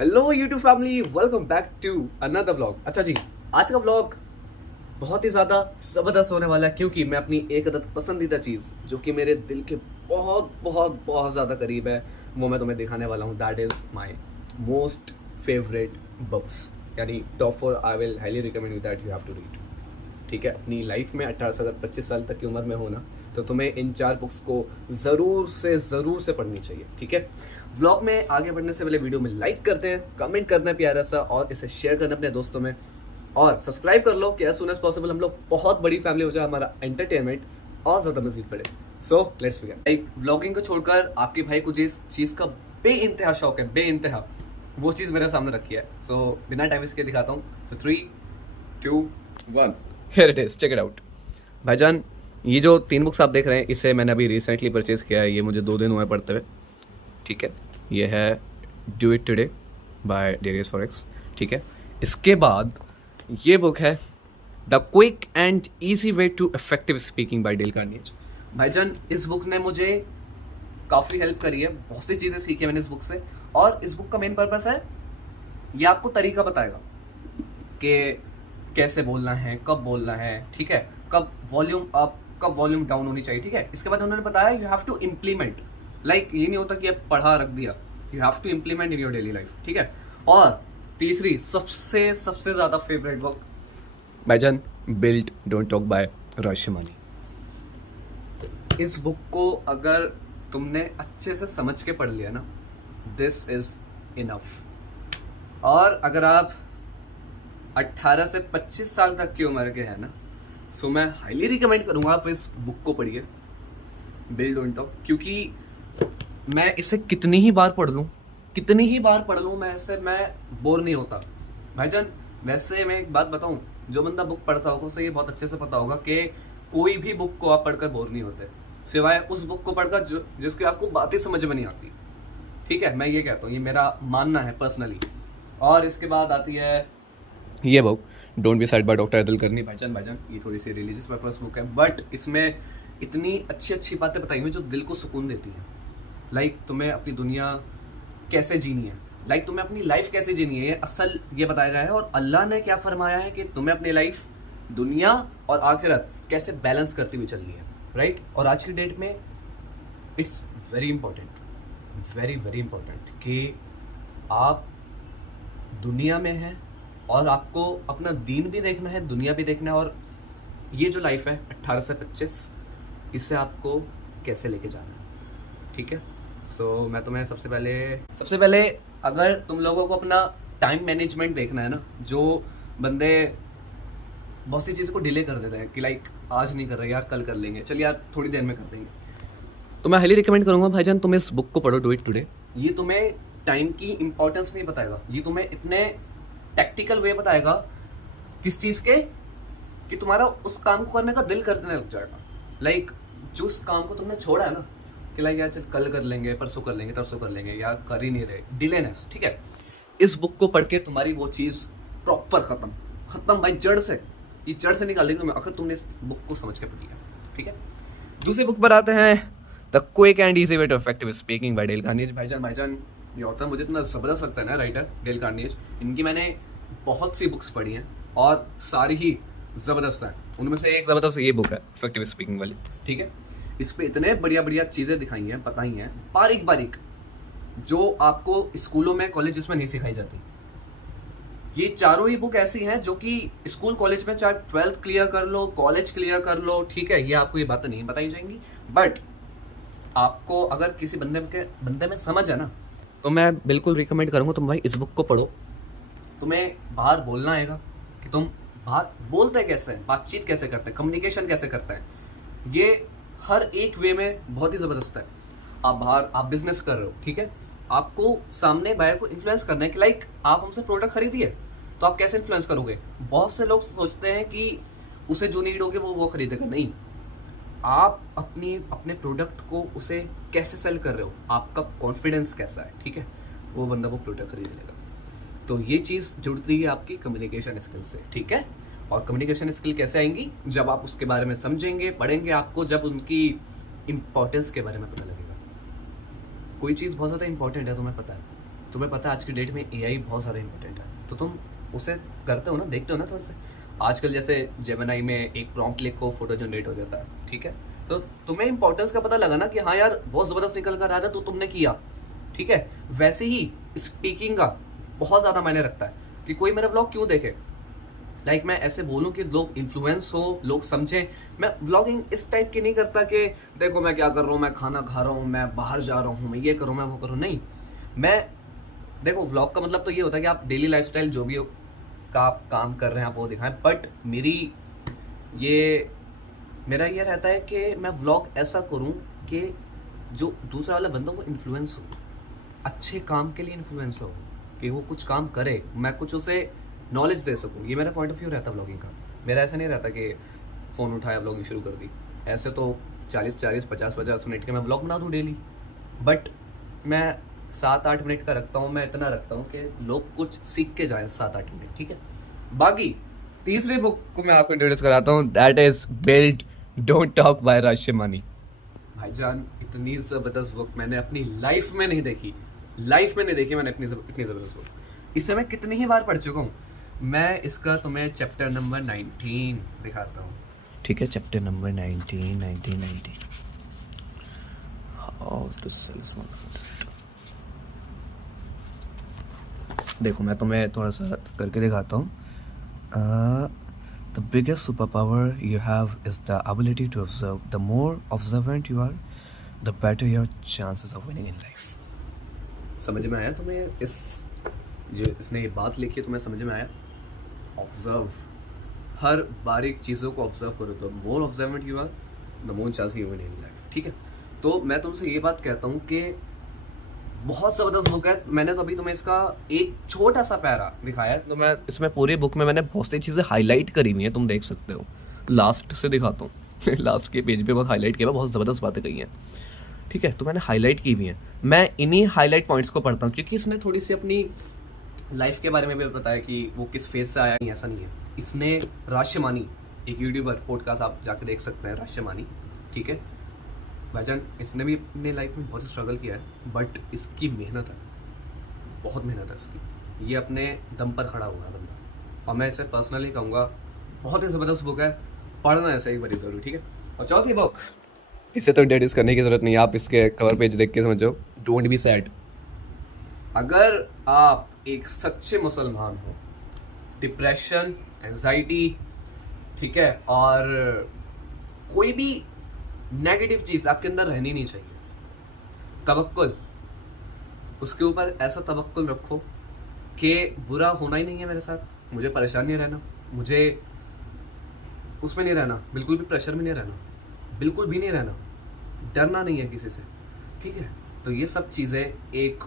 Hello YouTube family, welcome back to another vlog. अच्छा जी, आज का व्लॉग बहुत ही ज़्यादा ज़बरदस्त होने वाला है क्योंकि मैं अपनी एक आदत पसंदीदा चीज़ जो कि मेरे दिल के बहुत बहुत बहुत ज़्यादा करीब है वो मैं तुम्हें दिखाने वाला हूँ। That is my most favourite books, यानी top 4 I will highly recommend you that you have to read. ठीक है, अपनी लाइफ में 18 से अगर 25 साल तक की उम्र में हो ना तो तुम्हें इन 4 बुक्स को ज़रूर से पढ़नी चाहिए। ठीक है, व्लॉग में आगे बढ़ने से पहले वीडियो में लाइक करते हैं, कमेंट करना है प्यारा सा और इसे शेयर करना अपने दोस्तों में और सब्सक्राइब कर लो कि एज सुन एज पॉसिबल हम लोग बहुत बड़ी फैमिली हो जाए, हमारा एंटरटेनमेंट और ज़्यादा मजीद बढ़े। So let's begin. एक व्लॉगिंग को छोड़कर आपके भाई को जिस चीज़ का बेइंतहा शौक है, बेइंतहा, वो चीज़ मेरे सामने रखी है। सो बिना टाइम इसके दिखाता हूँ। So 3, 2, 1, here it is, check it out. भाईजान, ये जो 3 बुक्स आप देख रहे हैं इसे मैंने अभी रिसेंटली परचेज किया है। ये मुझे 2 दिन हुए पढ़ते हुए। ठीक है, ये है do it today by Darius Foroux. ठीक है, इसके बाद ये बुक है the quick and easy way to effective speaking by Dale Carnegie. भाईजान, इस बुक ने मुझे काफ़ी हेल्प करी है, बहुत सी चीज़ें सीखी मैंने इस बुक से। और इस बुक का मेन पर्पस है ये आपको तरीका बताएगा कि कैसे बोलना है, कब बोलना है, ठीक है, कब वॉल्यूम अप, कब वॉल्यूम डाउन होनी चाहिए। ठीक है, इसके बाद उन्होंने बताया you have to implement, like ये नहीं होता कि आप पढ़ा रख दिया, you have to implement in your daily life. ठीक है, और तीसरी सबसे सबसे ज्यादा फेवरेट बुक भाईजान, बिल्ड डोंट टॉक बाय रॉशमानी। इस बुक को अगर तुमने अच्छे से समझ के पढ़ लिया ना, दिस इज इनफ। और अगर आप 18 से 25 साल तक की उम्र के हैं ना, सो मैं हाईली रिकमेंड करूंगा आप इस बुक को पढ़िए, बिल्ड डोंट टॉक। क्योंकि मैं इसे कितनी ही बार पढ़ लूँ मैं इससे मैं बोर नहीं होता। भाईजान, वैसे मैं एक बात बताऊं, जो बंदा बुक पढ़ता होगा उसे ये बहुत अच्छे से पता होगा कि कोई भी बुक को आप पढ़कर बोर नहीं होते, सिवाय उस बुक को पढ़कर जिसकी आपको बातें समझ में नहीं आती। ठीक है, मैं ये कहता हूँ, ये मेरा मानना है पर्सनली। और इसके बाद आती है ये book don't be side by doctor Adil करनी। भाईजान, ये थोड़ी सी रिलीजियस पर्पस बुक है, बट इसमें इतनी अच्छी अच्छी बातें बताई हुई जो दिल को सुकून देती है। लाइक तुम्हें अपनी दुनिया कैसे जीनी है, लाइक तुम्हें अपनी लाइफ कैसे जीनी है, ये असल ये बताया गया है। और अल्लाह ने क्या फरमाया है कि तुम्हें अपनी लाइफ, दुनिया और आखिरत कैसे बैलेंस करती हुई चलनी है, राइट। और आज की डेट में it's very important, very important कि आप दुनिया में हैं और आपको अपना दीन भी देखना है, दुनिया भी देखना है। और ये जो लाइफ है 18 से 25, इसे आपको कैसे लेके जाना है। ठीक है, सो मैं तुम्हें सबसे पहले अगर तुम लोगों को अपना टाइम मैनेजमेंट देखना है ना, जो बंदे बहुत सी चीज़ों को डिले कर देते हैं कि लाइक आज नहीं कर रहे यार, कल कर लेंगे, चल यार थोड़ी देर में कर देंगे, तो मैं हाईली रिकमेंड करूंगा भाईजान तुम इस बुक को पढ़ो, डू इट टुडे। ये तुम्हें टाइम की इंपॉर्टेंस नहीं बताएगा, ये तुम्हें इतने टैक्टिकल वे बताएगा किस चीज़ के कि तुम्हारा उस काम को करने का दिल करने लग जाएगा। लाइक जो उस काम को तुमने छोड़ा है ना कि लाइक यार चल कल कर लेंगे, परसों कर लेंगे, तरसों कर लेंगे, यार कर ही नहीं रहे, डिलेनेस। ठीक है, इस बुक को पढ़ के तुम्हारी वो चीज़ प्रॉपर खत्म भाई, जड़ से, ये जड़ से निकाल देगी तुम्हें अगर तुमने इस बुक को समझ के पढ़ लिया। ठीक है, दूसरी बुक पर आते हैं the quick and easy way to effective speaking by Dale Carnegie. भाईजान, ये ऑथर मुझे इतना ज़बरदस्त लगता है ना, राइटर डेल कार्नेज। इनकी मैंने बहुत सी बुक्स पढ़ी हैं और सारी ही ज़बरदस्त हैं। उनमें से एक ज़बरदस्त ये बुक है इफेक्टिव स्पीकिंग वाली। ठीक है, इस पे इतने बढ़िया चीज़ें दिखाई हैं, बताई हैं बारीक जो आपको स्कूलों में, कॉलेजेस में नहीं सिखाई जाती। ये चारों ही बुक ऐसी हैं जो कि स्कूल कॉलेज में, चाहे 12th क्लियर कर लो, कॉलेज क्लियर कर लो, ठीक है, ये आपको ये बातें नहीं बताई जाएंगी। बट आपको अगर किसी बंदे में समझ है ना, तो मैं बिल्कुल रिकमेंड करूँगा तुम भाई इस बुक को पढ़ो। तुम्हें बाहर बोलना आएगा कि तुम बाहर बोलते कैसे हैं, बातचीत कैसे करते हैं, कम्युनिकेशन कैसे करते हैं, ये हर एक वे में बहुत ही ज़बरदस्त है। आप बिजनेस कर रहे हो, ठीक है, आपको सामने बायर को इन्फ्लुएंस करना है कि लाइक आप हमसे प्रोडक्ट खरीदिए, तो आप कैसे इन्फ्लुएंस करोगे। बहुत से लोग सोचते हैं कि उसे जो नीड होगी वो खरीदेगा, नहीं, आप अपने प्रोडक्ट को उसे कैसे सेल कर रहे हो, आपका कॉन्फिडेंस कैसा है, ठीक है, वो बंदा वो प्रोडक्ट खरीद लेगा। तो ये चीज़ जुड़ती है आपकी कम्युनिकेशन स्किल से। ठीक है, और कम्युनिकेशन स्किल कैसे आएंगी, जब आप उसके बारे में समझेंगे, पढ़ेंगे, आपको जब उनकी इंपॉर्टेंस के बारे में पता लगेगा। कोई चीज़ बहुत ज़्यादा इंपॉर्टेंट है, तुम्हें पता है, तुम्हें पता है आज की डेट में एआई बहुत ज़्यादा इंपॉर्टेंट है, तो तुम उसे करते हो ना, देखते हो ना थोड़ा सा। आजकल जैसे जेमिनाई में एक प्रॉम्प्ट लिखो, फोटो जनरेट हो जाता है, ठीक है। तो तुम्हें इंपॉर्टेंस का पता लगा ना कि हाँ यार बहुत ज़बरदस्त निकल कर आ रहा है, तो तुमने किया, ठीक है। वैसे ही स्पीकिंग का बहुत ज़्यादा मायने रखता है कि कोई मेरा व्लॉग क्यों देखे। लाइक मैं ऐसे बोलूं कि लोग इन्फ्लुएंस हो, लोग समझें। मैं व्लॉगिंग इस टाइप की नहीं करता कि देखो मैं क्या कर रहा हूँ, मैं खाना खा रहा हूँ, मैं बाहर जा रहा हूँ, मैं ये करूँ, मैं वो करूँ, नहीं। मैं देखो व्लॉग का मतलब तो ये होता है कि आप डेली लाइफस्टाइल जो भी हो का आप काम कर रहे हैं आप वो दिखाएं, बट मेरा ये रहता है कि मैं व्लॉग ऐसा करूं कि जो दूसरा वाला बंदा वो इन्फ्लुएंस हो, अच्छे काम के लिए इन्फ्लुएंस हो, कि वो कुछ काम करे, मैं कुछ उसे नॉलेज दे सकूं। ये मेरा पॉइंट ऑफ व्यू रहता है व्लॉगिंग का। मेरा ऐसा नहीं रहता कि फ़ोन उठाया व्लॉगिंग शुरू कर दी। ऐसे तो 40-40 50-50 मिनट के मैं व्लॉग बना दूँ डेली, बट मैं 7-8 मिनट का रखता हूँ। मैं इतना रखता हूँ कि लोग कुछ सीख के जाएं 7-8 मिनट, ठीक है। बाकी तीसरी बुक को मैं आपको इंट्रोड्यूस कराता हूँ, that is build don't talk by Raj Shamani. भाईजान इतनी ज़बरदस्त बुक मैंने अपनी लाइफ में नहीं देखी, मैंने इतनी ज़बरदस्त बुक। इसे मैं कितनी ही बार पढ़ चुका हूँ। मैं इसका तुम्हें चैप्टर नंबर 19 दिखाता हूँ, ठीक है। Chapter number 19 how to sell small. देखो मैं तुम्हें थोड़ा सा करके दिखाता हूँ। The biggest super power you have is the ability to observe. The more observant you are the better your chances of winning in life. समझ में आया तुम्हें? इसने ये बात लिखी है, तुम्हें समझ में आया? ऑब्जर्व, हर बारीक चीज़ों को ऑब्जर्व करो। The more observant you are the more chance you win in life, ठीक है। तो मैं तुमसे ये बात कहता हूँ कि बहुत ज़बरदस्त बुक है। मैंने तो अभी तुम्हें इसका एक छोटा सा पैरा दिखाया है, तो मैं इसमें पूरे बुक में मैंने बहुत सी चीज़ें हाईलाइट करी हुई हैं, तुम देख सकते हो। लास्ट से दिखाता हूँ लास्ट के पेज पे बहुत हाईलाइट किया, बहुत ज़बरदस्त बातें कही हैं, ठीक है। तो मैंने हाईलाइट की हुई हैं, मैं इन्हीं हाईलाइट पॉइंट्स को पढ़ता हूँ, क्योंकि इसने थोड़ी सी अपनी लाइफ के बारे में भी बताया कि वो किस फेज से आया। नहीं, ऐसा नहीं है। इसने राशिमानी, एक यूट्यूबर पॉडकास्ट आप जाके देख सकते हैं, राशिमानी, ठीक है। भाईजान इसने भी अपने लाइफ में बहुत स्ट्रगल किया है, बट इसकी मेहनत है, बहुत मेहनत है इसकी। ये अपने दम पर खड़ा हुआ है बंदा, और मैं इसे पर्सनली कहूँगा बहुत ही ज़बरदस्त बुक है, पढ़ना ऐसे एक बारी ज़रूर, ठीक है। और चौथी बुक, इसे तो इंट्रोड्यूस करने की ज़रूरत नहीं है, आप इसके कवर पेज देख के समझो। Don't be sad. अगर आप एक सच्चे मुसलमान हो, डिप्रेशन, एंजाइटी, ठीक है, और कोई भी नेगेटिव चीज़ आपके अंदर रहनी नहीं चाहिए, तवक्कुल, उसके ऊपर ऐसा तवक्कुल रखो कि बुरा होना ही नहीं है मेरे साथ, मुझे परेशान नहीं रहना, मुझे उसमें नहीं रहना, बिल्कुल भी प्रेशर में नहीं रहना, बिल्कुल भी नहीं रहना, डरना नहीं है किसी से, ठीक है। तो ये सब चीज़ें एक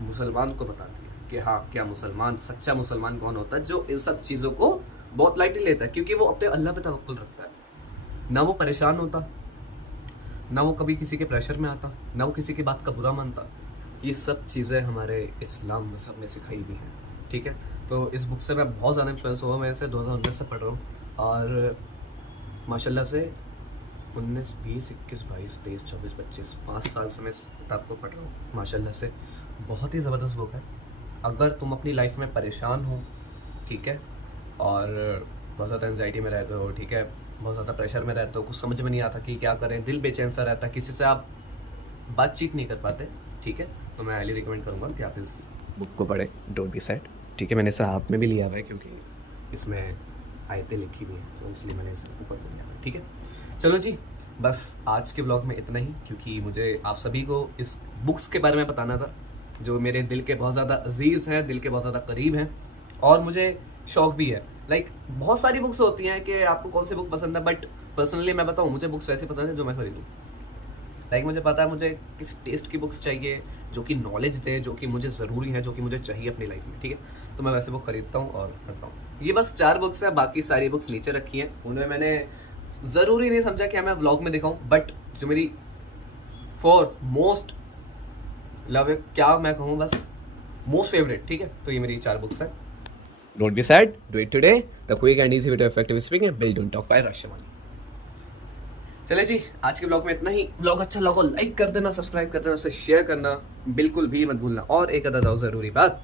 मुसलमान को बताती है कि हाँ, क्या मुसलमान, सच्चा मुसलमान कौन होता है, जो इन सब चीज़ों को बहुत लाइटली लेता है, क्योंकि वो अपने अल्लाह पे तवक्कुल रखता है। ना वो परेशान होता, ना वो कभी किसी के प्रेशर में आता, ना वो किसी की बात का बुरा मानता। ये सब चीज़ें हमारे इस्लाम मज़हब में सिखाई हुई हैं, ठीक है। तो इस बुक से मैं बहुत ज़्यादा इन्फ्लुएंस हुआ। मैं इसे 2019 से पढ़ रहा हूँ, और माशाल्लाह से 19, 20, 21, 22, 23, 24, 25, 5 साल से मैं इस किताब को पढ़ रहा हूँ। माशाल्लाह से बहुत ही ज़बरदस्त बुक है। अगर तुम अपनी लाइफ में परेशान हो, ठीक है, और बहुत ज़्यादा एंजाइटी में रहते हो, ठीक है, बहुत ज़्यादा प्रेशर में रहते हो, कुछ समझ में नहीं आता कि क्या करें, दिल बेचैन सा रहता है, किसी से आप बातचीत नहीं कर पाते, ठीक है, तो मैं हाईली रिकमेंड करूँगा कि आप इस बुक को पढ़ें, डोंट बी सैड, ठीक है। मैंने इसे हाथ में भी लिया हुआ है, क्योंकि इसमें आयतें लिखी हुई हैं, तो इसलिए मैंने इसे ऊपर लिया हुआ है, ठीक है। चलो जी, बस आज के ब्लॉग में इतना ही, क्योंकि मुझे आप सभी को इस बुक्स के बारे में बताना था, जो मेरे दिल के बहुत ज़्यादा अजीज़ हैं, दिल के बहुत ज़्यादा करीब हैं, और मुझे शौक भी है। लाइक बहुत सारी बुक्स होती हैं कि आपको कौन सी बुक पसंद है, बट पर्सनली मैं बताऊँ, मुझे बुक्स वैसे पसंद है जो मैं खरीदूँ। लाइक मुझे पता है मुझे किस टेस्ट की बुक्स चाहिए, जो कि नॉलेज दे, जो कि मुझे ज़रूरी है, जो कि मुझे चाहिए अपनी लाइफ में, ठीक है। तो मैं वैसे बुक खरीदता हूँ और पढ़ता हूँ। ये बस 4 बुक्स हैं, बाकी सारी बुक्स नीचे रखी हैं। उन्हें मैंने ज़रूरी नहीं समझा कि मैं व्लॉग में दिखाऊँ, बट जो मेरी 4 मोस्ट लव है, क्या मैं कहूँ, बस मोस्ट फेवरेट, ठीक है। तो ये मेरी 4 बुक्स हैं। Don't be sad, do it today. The quick and easy way to effective speaking, build, don't talk by Rashomani. चले जी, आज के ब्लॉग में इतना ही। ब्लॉग अच्छा लगा लाइक कर देना, सब्सक्राइब कर देना, उसे शेयर करना बिल्कुल भी मत भूलना। और एक अदा जरूरी बात,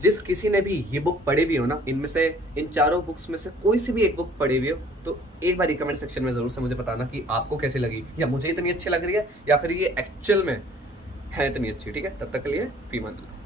जिस किसी ने भी ये बुक पढ़ी भी हो ना, इनमें से इन चारों बुक्स में से कोई सी भी एक बुक पढ़ी हुई हो, तो एक बार कमेंट सेक्शन में जरूर से मुझे बताना कि आपको कैसी लगी, या मुझे इतनी अच्छी लग रही है या फिर ये एक्चुअल में है इतनी अच्छी। ठीक है, तब तक के लिए फी मान लो।